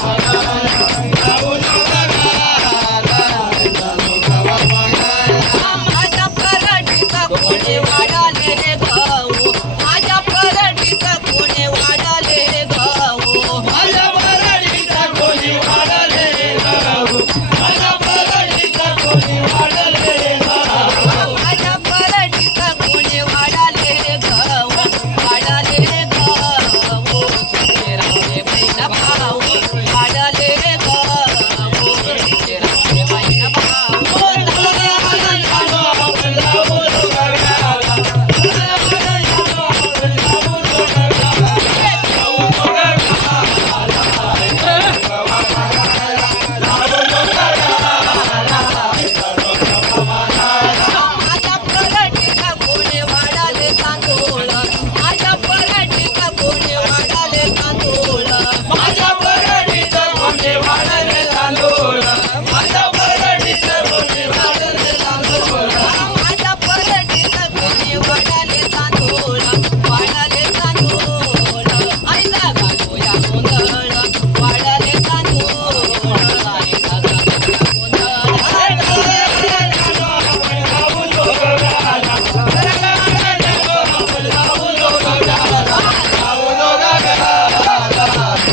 Thank you.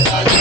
Thank